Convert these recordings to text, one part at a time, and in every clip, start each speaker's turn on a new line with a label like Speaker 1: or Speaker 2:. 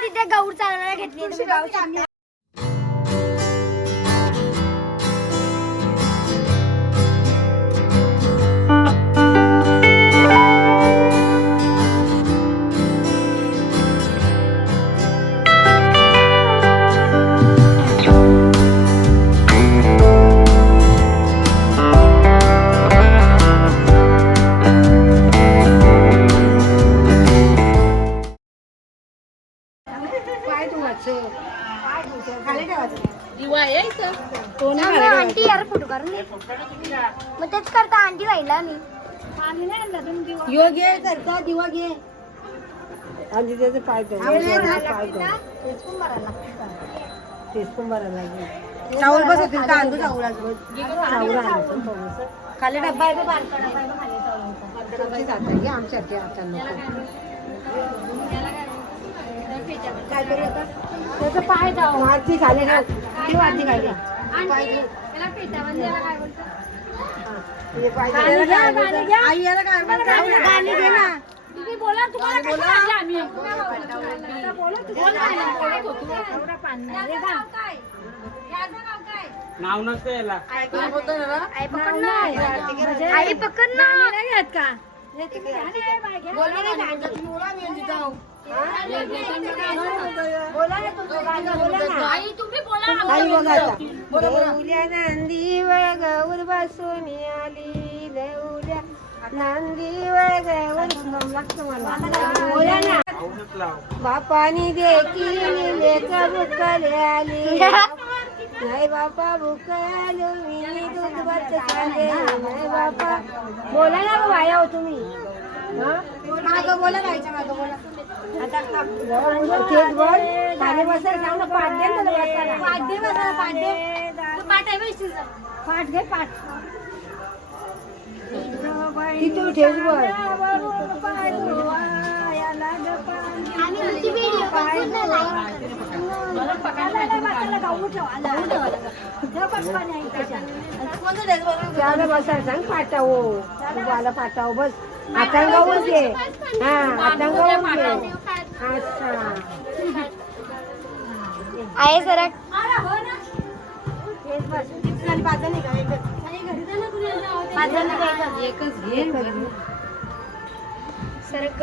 Speaker 1: तिथे गौर चालवायला घेतली मग तेच करता आंटी राहिला मी
Speaker 2: योग्य करता दिवा घे. आणि त्याचे पाय धर. पाय धर. तेच पण बरं लागेल. चावल बस होतील तांदूळ चावल चावल आणायचं थोडंसं. खाली डब्बा आहे तो बारका डब्बा आहे तो खाली चावलाचा. आमची जाता घे आमच्यासारखी आता नको काय करू आता? त्याचं पाय जाऊ. आरती खाली ठेव आरती खाली पाय. आई याला काय म्हणतात?
Speaker 3: नाव नसतं याला.
Speaker 1: आई पकड ना आई पकड ना
Speaker 2: बोला ना देऊल्या नंदीवर गौर बसून आली देऊल्या नंदीवर गौर बापानी देखील लेख भुकले आली नाही बापा भुकलो मी दूध नाही बापा बोला ना गं बाया हो तुम्ही. मागं बोला जायचं मागं बोला. आता तेच बोल. खाली बसायला सांग ना पाठ दे ना त्याला बसायला. पाठ दे बसायला पाठ दे.
Speaker 1: पाठ आहे बघ तुझं.
Speaker 2: पाठ घे पाठ. तिथून ठेच बोल. त्याला बस हातांगावून घे हा हातांगावून घे अच्छा
Speaker 1: आहे जरा.
Speaker 2: एकच घे.
Speaker 1: सरक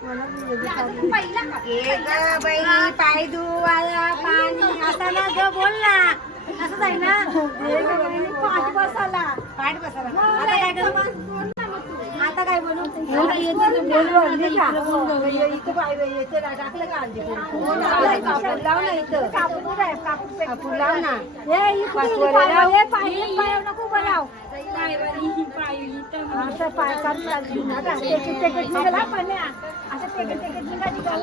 Speaker 2: बाई पाय धुवायला पाणी. आता ना ग बोल ना. असंच आहे ना. पाठ बसायला. पाठ बसायला. आता काय करू? आता काय बोलू? इथं पाय इथं टाकलं का आणली कापूर लाव ना इथं. कापूर लाव ना. पाचवरे लाव नको बनाव असं पाय ना का? निघाला पण असं निघाली का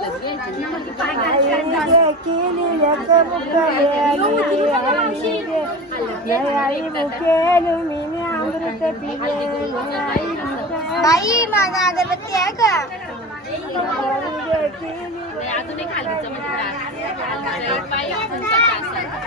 Speaker 2: आई मी अमृत पिले आई
Speaker 1: माझा अगरबत्ती आहे का
Speaker 2: केली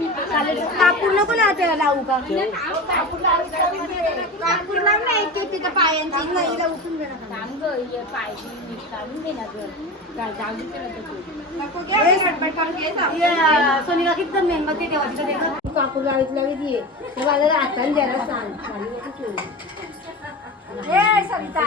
Speaker 4: म्हणजे बाई फुलकाचं असं.
Speaker 2: कापूर नको लावते लावू का?
Speaker 1: कापूर लाव ना एक एक तिथं. पायांची
Speaker 2: नाही सोनिका किती मेणबत्ती? तू कापूर लावीत लावीत ये. मला हाताने द्यायला सांग. सविता.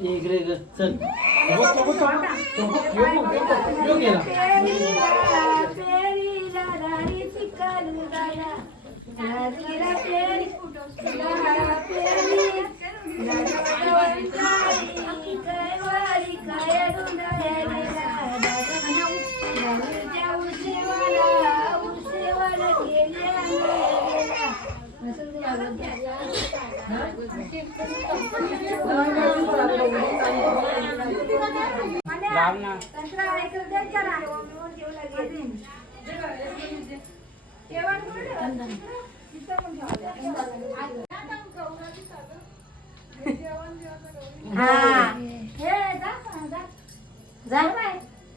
Speaker 3: बघ, यो गेला.
Speaker 2: पेरीला पेरीला राणीची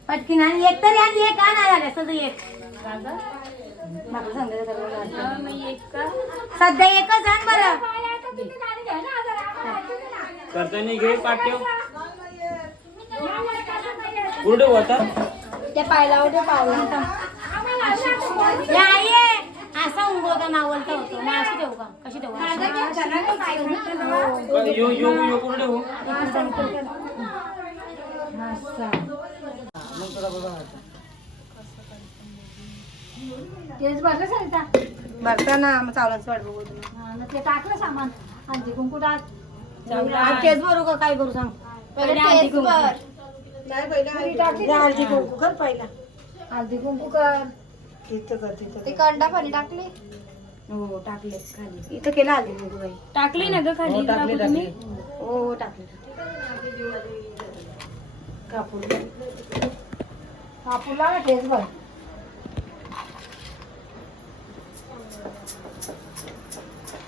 Speaker 2: पटकीन आणि एक तरी आणि एक आणा झालं सध्या एक मला सांगायचं सध्या एकच आण बरं
Speaker 3: करताना घे पाठव. कुठे होता?
Speaker 1: त्या पायला उठे पावला.
Speaker 2: असा उंगवता मावलता होतो. मग अशी ठेवू का? कशी ठेवू
Speaker 3: यो यो यो कुठे हो
Speaker 4: तेच भरलं सरिता
Speaker 2: भरताना मग चावलाच वाट बघू तुला.
Speaker 4: हा, ते टाकलं सामान. आणि कुंकू टाक.
Speaker 2: आज तेच भरू का काय करू सांग.
Speaker 1: पहिले टेस्ट बर.
Speaker 2: हळदी कुंकू. कर पहिला.
Speaker 4: हळदी कुंकू कर.
Speaker 2: तिथं कर तिथं
Speaker 1: ते कंडा पाणी टाकले.
Speaker 2: हो टाकले खाली. इथं केलं हळदी कुंकू बाई.
Speaker 4: टाकली ना ग खाली
Speaker 3: टाकली टाकली.
Speaker 2: हो टाकले कापूर
Speaker 4: कापूला ना टेस्ट भर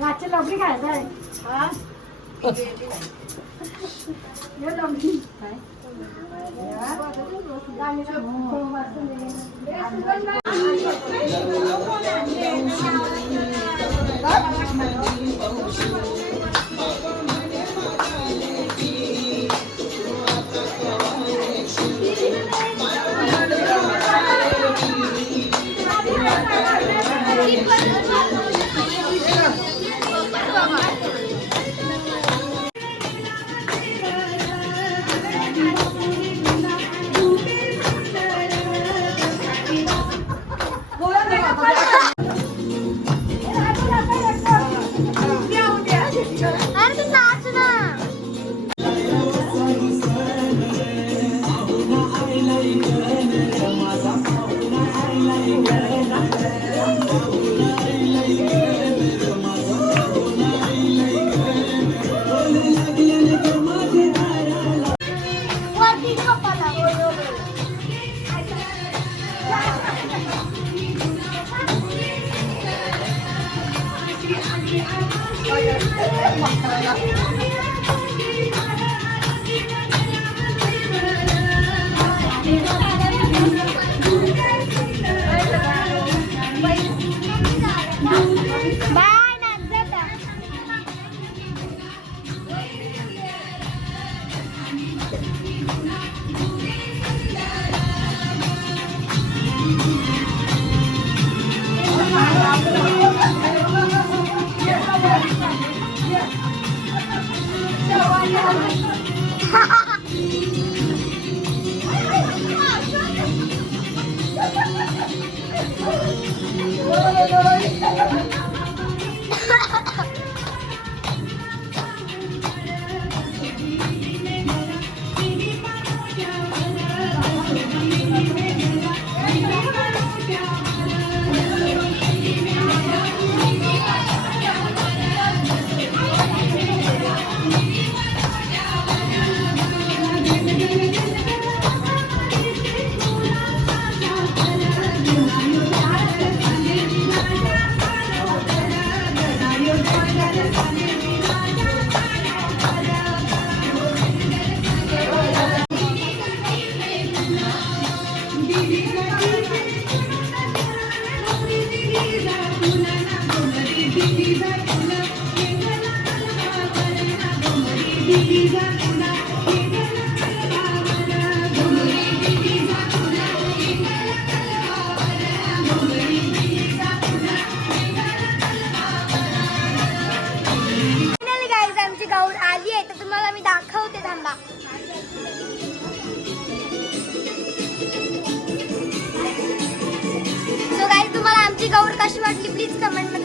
Speaker 4: वाचे लवडी खायचं आहे हे लवडी.
Speaker 5: Thank you. Please come comment